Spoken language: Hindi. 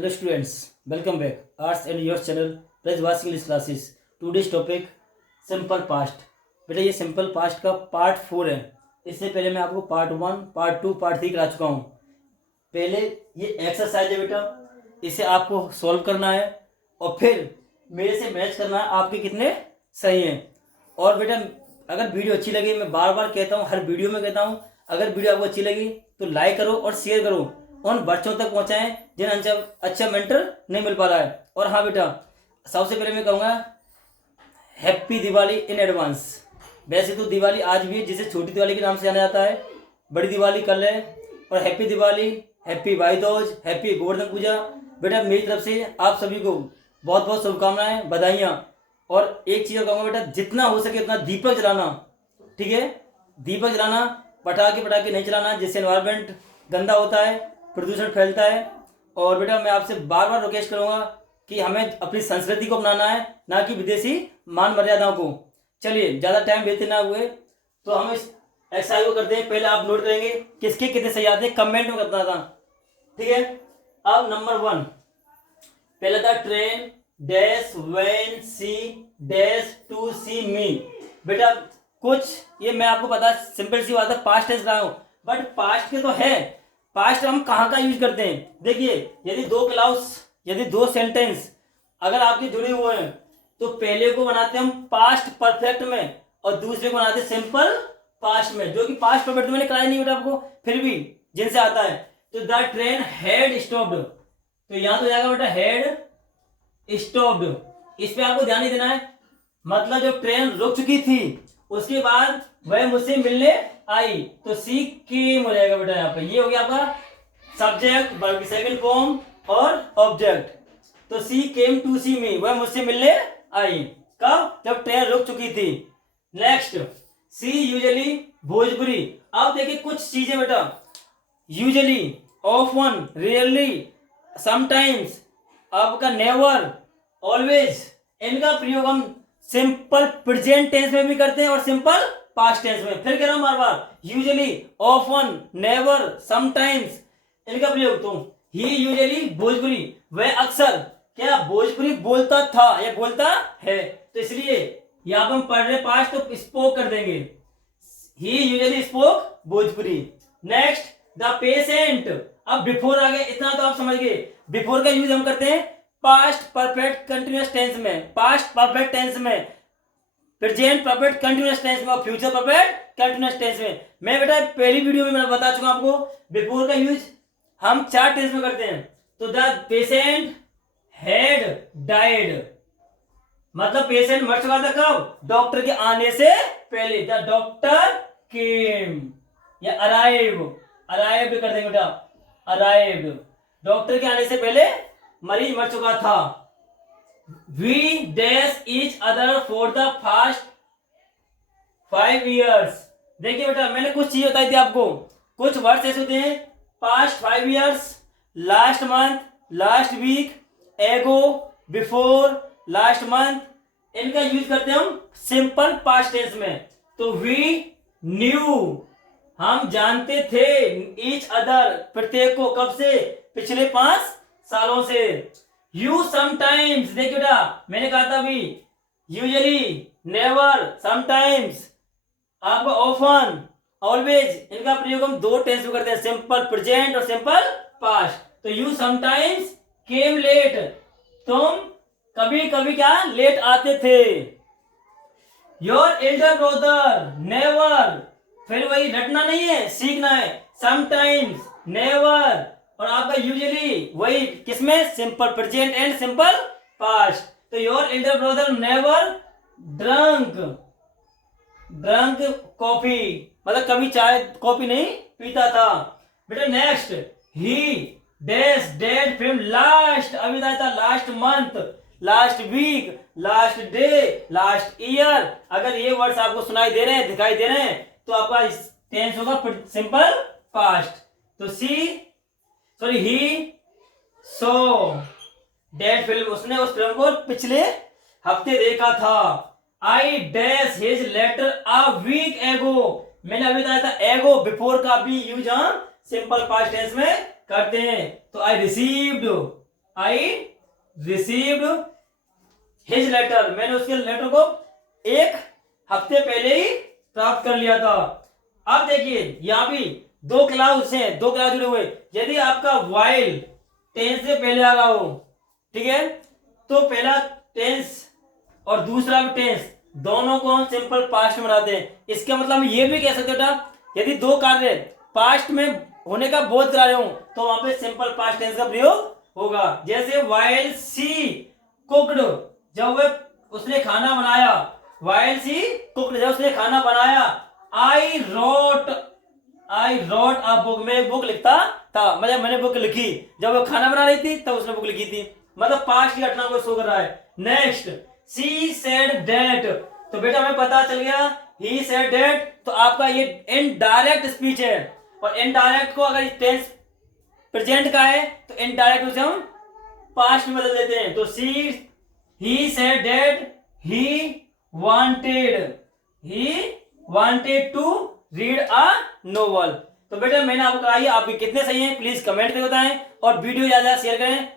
Hello students, welcome back. Arts and your channel. Please watch English classes. Today's topic simple past. बेटा ये सिंपल पास्ट का पार्ट 4 है. इससे पहले मैं आपको पार्ट 1, पार्ट 2, पार्ट 3 करा चुका हूँ. पहले ये एक्सरसाइज है बेटा, इसे आपको सॉल्व करना है और फिर मेरे से मैच करना है आपके कितने सही हैं. और बेटा अगर वीडियो अच्छी लगी, मैं बार बार कहता हूँ, हर वीडियो में कहता हूँ, अगर वीडियो आपको अच्छी लगी तो लाइक करो और शेयर करो, उन बच्चों तक पहुंचाएं जिन्हें अच्छा मेंटर नहीं मिल पा रहा है. और हाँ बेटा, सबसे पहले मैं कहूँगा हैप्पी दिवाली इन एडवांस. वैसे तो दिवाली आज भी है, जिसे छोटी दिवाली के नाम से जाना जाता है. बड़ी दिवाली कल है. और हैप्पी दिवाली, हैप्पी भाई दूज, हैप्पी गोवर्धन पूजा. बेटा मेरी तरफ से आप सभी को बहुत बहुत शुभकामनाएं, बधाइयाँ. और एक चीज़ और कहूँगा बेटा, जितना हो सके उतना दीपक जलाना, ठीक है. दीपक जलाना, पटाखे नहीं चलाना, जिससे एनवायरनमेंट गंदा होता है, प्रदूषण फैलता है. और बेटा मैं आपसे बार बार रिक्वेस्ट करूँगा कि हमें अपनी संस्कृति को अपनाना है, ना कि विदेशी मान मर्यादाओं को. चलिए ज़्यादा टाइम देते ना हुए तो हम इस एक्सरसाइज को करते हैं. पहले आप नोट करेंगे किसके कितने सही आते हैं, कमेंट में करना था, ठीक है. अब नंबर 1 पहले था train dash when she dash to see me. बेटा कुछ ये मैं आपको पता सिंपल सी बात है, पास्ट टेंस रहा हूँ, बट पास्ट के तो है. पास्ट हम कहाँ का यूज करते हैं. देखिए यदि दो सेंटेंस अगर आपके जुड़े हुए हैं तो पहले को बनाते हम पास्ट परफेक्ट में और दूसरे को बनाते सिंपल पास्ट में, जो कि पास्ट परफेक्ट मैंने कराया नहीं बेटा आपको, फिर भी जिनसे आता है. तो द ट्रेन हैड स्टॉप्ड, तो यहां तो जाएगा बेटा हैड स्टॉप्ड. इस पे आपको ध्यान नहीं देना है. मतलब जब ट्रेन रुक चुकी थी उसके बाद वह मुझसे मिलने आई, तो सी केम हो जाएगा बेटा. यहाँ पे ये हो गया आपका सब्जेक्ट, वर्ब की सेकंड फॉर्म और ऑब्जेक्ट. तो सी केम टू सी मी, वह मुझसे मिलने आई. कब? जब ट्रेन रुक चुकी थी. नेक्स्ट सी यूजुअली भोजपुरी. अब देखिए कुछ चीजें बेटा, यूजुअली, ऑफन, रियरली, समटाइम्स, आपका नेवर, ऑलवेज, इनका प्रयोग हम सिंपल प्रेजेंट टेंस में भी करते हैं और सिंपल पास्ट टेंस में. फिर कह रहा हूं बार बार, यूजुअली, ऑफन, नेवर, समटाइम्स, इनका प्रयोग. तो ही यूजुअली भोजपुरी, वह अक्सर क्या भोजपुरी बोलता था या बोलता है, तो इसलिए यहां पर हम पढ़ रहे पास्ट तो स्पोक कर देंगे. He usually spoke Bhojpuri. Next the patient. अब बिफोर आ गए, इतना तो आप समझ गए. बिफोर का यूज हम करते हैं पास्ट परफेक्ट कंटिन्यूअस टेंस में, पास्ट परफेक्ट टेंस में, प्रेजेंट परफेक्ट कंटिन्यूअस टेंस में और फ्यूचर परफेक्ट कंटिन्यूअस टेंस में. मैं बेटा पहली वीडियो में मैं बता चुका आपको, बिफोर का यूज हम 4 टेंस में करते हैं. तो द पेशेंट हैड डाइड, मतलब पेशेंट मर चुका था कब? डॉक्टर के आने से पहले. द डॉक्टर केम या अराइव, अराइव कर देंगे बेटा, अराइव, डॉक्टर के आने से पहले मरीज मर चुका था. We dash each other for the fast 5 years. देखिए बेटा मैंने कुछ चीज बताई थी आपको, कुछ वर्ड्स ऐसे होते हैं, past 5 years, last month, last week, ago, before, last month, इनका यूज करते हैं हम सिंपल पास्ट टेंस में. तो वी न्यू, हम जानते थे, ईच अदर, प्रत्येक को, कब से? पिछले 5 सालों से. यू समटाइम्स, देखिए बेटा मैंने कहा था भी, यूजुअली, नेवर, समटाइम्स, आपको ऑफन, ऑलवेज, इनका प्रयोग हम 2 टेंस में करते हैं, सिंपल प्रेजेंट और सिंपल पास्ट. तो यू समटाइम्स केम लेट, तुम कभी कभी क्या लेट आते थे. योर एल्डर ब्रदर नेवर, फिर वही रटना नहीं है, सीखना है. समटाइम्स, नेवर और आपका यूजुअली, वही किसमें? Simple present and simple past. तो your elder brother never drunk coffee, मतलब कभी चाय कॉफी नहीं पीता था. बेटा next, he dash dead film last, अभी था last month, last week, last day, last year. अगर ये वर्ड्स आपको सुनाई दे रहे हैं, दिखाई दे रहे हैं, तो आपका टेंस होगा सिंपल पास्ट. तो ही सो डेड फिल्म, उसने उस फिल्म को पिछले हफ्ते देखा था. I dash his letter a week ago, मैंने अभी बताया था एगो बिफोर का भी यूज हम सिंपल पास्ट टेंस में करते हैं. तो I received I received his letter, मैंने उसके लेटर को एक हफ्ते पहले ही प्राप्त कर लिया था। अब देखिए यहां भी दो क्लाउज हैं, दो क्लाउज जुड़े हुए। यदि आपका वाइल टेंस से पहले आ रहा हो, ठीक है, तो पहला टेंस और दूसरा टेंस दोनों को हम सिंपल पास्ट में बनाते हैं। इसका मतलब हम ये भी कह सकते बेटा, यदि दो कार्य पास्ट में होने का बोध करा रहे हो तो वहां पे सिंपल पास्ट टेंस का प्रयोग होगा। जैसे वाइल सी कुक्ड, जब वह उसने खाना बनाया, वाइल सी कुक्ड, जब उसने खाना बनाया। आई रोट अ बुक, मैं एक बुक लिखता था, मतलब मैंने बुक लिखी, जब वो खाना बना रही थी तब उसने बुक लिखी थी, मतलब पास्ट की घटना को शो कर रहा है। नेक्स्ट सी सेड दैट, तो बेटा हमें पता चल गया ही सेड दैट, तो आपका ये इनडायरेक्ट स्पीच है, और इनडायरेक्ट को अगर टेंस प्रेजेंट का है तो इनडायरेक्ट उसे हम पास्ट में बदल देते हैं। तो see he said that he wanted to read a novel. तो बेटा मैंने आपको कहा, आपके कितने सही हैं प्लीज कमेंट में बताएं, और वीडियो ज्यादा शेयर करें।